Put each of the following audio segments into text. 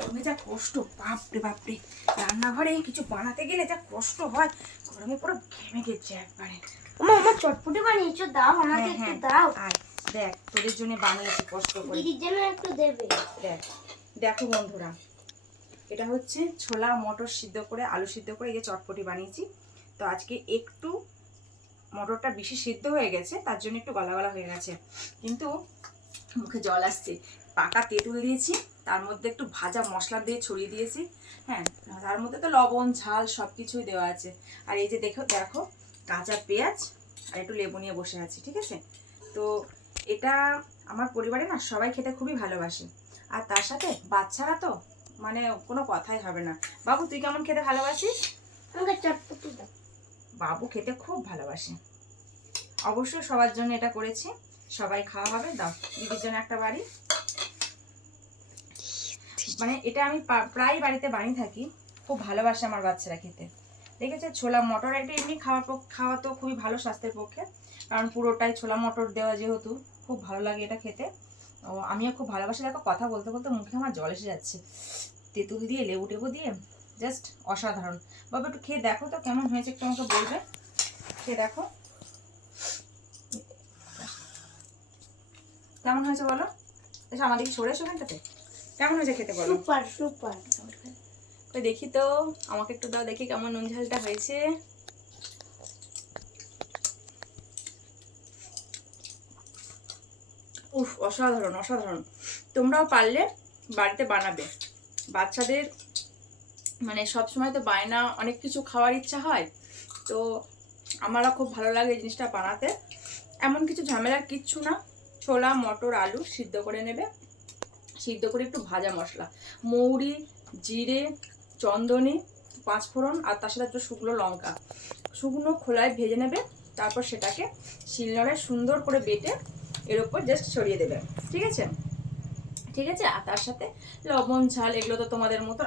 গরমে যা কষ্ট, বাপরে বাপরে, রান্নাঘরে কিছু বানাতে গেলে যা কষ্ট হয়, গরমে পুরো ঘেমে গেছে একবারে। আমার চটপটি বানিয়েছো, দাও আমাকে একটু দাও। আর দেখ তোদের জন্য বানিয়েছি কষ্ট করে, দিদির জন্য একটু দেবে। দেখ দেখো বন্ধুরা, এটা হচ্ছে ছোলা মটর সিদ্ধ করে আলু সিদ্ধ করে এই যে চটপটি বানিয়েছি। তো আজকে একটু মটরটা বেশি সিদ্ধ হয়ে গেছে, তার জন্য একটু গলা গলা হয়ে গেছে, কিন্তু মুখে জল আসছে। পাকা তেঁতুল দিয়েছি, তার মধ্যে একটু ভাজা মশলা দিয়ে ছড়িয়ে দিয়েছি। হ্যাঁ, তার মধ্যে তো লবণ ঝাল সব কিছুই দেওয়া আছে। আর এই যে দেখো দেখো কাঁচা পেঁয়াজ আর একটু লেবু নিয়ে বসে আছি, ঠিক আছে। তো এটা আমার পরিবারে না সবাই খেতে খুবই ভালোবাসে, আর তার সাথে বাচ্চারা তো মানে কোনো কথাই হবে না। বাবু তুই কেমন খেতে ভালোবাসিস? আমাকে চটপটি দাও। বাবু খেতে খুব ভালোবাসে। অবশ্যই সবার জন্য এটা করেছি, সবাই খাওয়া হবে। দাও দিদির জন্য একটা বাড়ি, মানে এটা আমি প্রায় বাড়িতে বানিয়ে থাকি, খুব ভালোবাসে আমার বাচ্চারা খেতে। দেখেছে, ছোলা মটর এটা এমনি খাওয়া তো খুবই ভালো স্বাস্থ্যের পক্ষে, কারণ পুরোটাই ছোলা মটর দেওয়া, যেহেতু খুব ভালো লাগে এটা খেতে। ও আমিও খুব ভালোবাসি। দেখো কথা বলতে বলতে মুখে আমার জল এসে যাচ্ছে, তেঁতুল দিয়ে লেবু টেবু দিয়ে জাস্ট অসাধারণ। বাবা একটু খেয়ে দেখো তো কেমন হয়েছে, একটু আমাকে বলবে। খেয়ে দেখো কেমন হয়েছে বলো। আচ্ছা আমাদেরকে সরে এসো এখানটাতে, কেমন হয়েছে খেতে বলো। Super super. তো দেখি তো, আমাকে একটু দাও দেখি কেমন নুন ঝালটা হয়েছে। উফ, অসাধারণ অসাধারণ। তোমরাও পারলে বাড়িতে বানাবে। বাচ্চাদের মানে সবসময় তো বায়না অনেক কিছু খাওয়ার ইচ্ছা হয়, তো আমারও খুব ভালো লাগে এই জিনিসটা বানাতে। এমন কিছু ঝামেলার কিচ্ছু না। ছোলা মটর আলু সিদ্ধ করে নেবে, সিদ্ধ করে একটু ভাজা মশলা, মৌরি, জিরে, চন্দনী, পাঁচফোড়ন আর তার সাথে একটু শুকনো লঙ্কা, শুকনো খোলায় ভেজে নেবে। তারপর সেটাকে শিলনোড়ায় সুন্দর করে বেটে এর উপর জাস্ট ছড়িয়ে দেবে, ঠিক আছে। ঠিক আছে, আর তার সাথে লবণ ঝাল এগুলো তো তোমাদের মতো।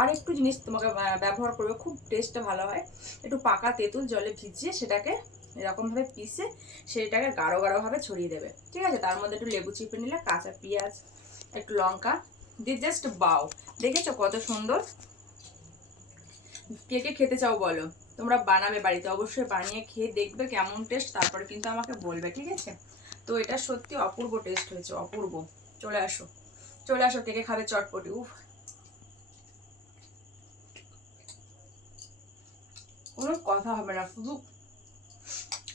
আর একটু জিনিস তোমাকে ব্যবহার করবে, খুব টেস্টটা ভালো হয়। একটু পাকা তেঁতুল জলে ভিজিয়ে সেটাকে এরকমভাবে পিষে সেটাকে গাঢ় গাঢ়ভাবে ছড়িয়ে দেবে, ঠিক আছে। তার মধ্যে একটু লেবু চিপে নিলে, কাঁচা পেঁয়াজ, একটু লঙ্কা দিয়ে জাস্ট বাও। দেখেছো কত সুন্দর। কে কে খেতে চাও বলো, তোমরা বানাবে বাড়িতে, অবশ্যই বানিয়ে খেয়ে দেখবে কেমন টেস্ট, তারপরে কিন্তু আমাকে বলবে, ঠিক আছে। তো এটা সত্যি অপূর্ব টেস্ট হয়েছে, অপূর্ব। চলে আসো চলে আসো, কে কে খাবে চটপটি। উফ, কোনো কথা হবে না, শুধু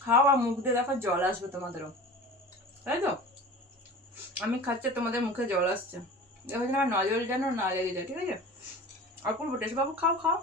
খাও আর মুখ দিয়ে দেখো জল আসবে তোমাদেরও, তাই তো। আমি খাচ্ছি তোমাদের মুখে জল আসছে, দেখো যেন আমার নজল যেন না লেগে যায়, ঠিক আছে। অপূর্ব টেস্ট। বাবু খাও খাও।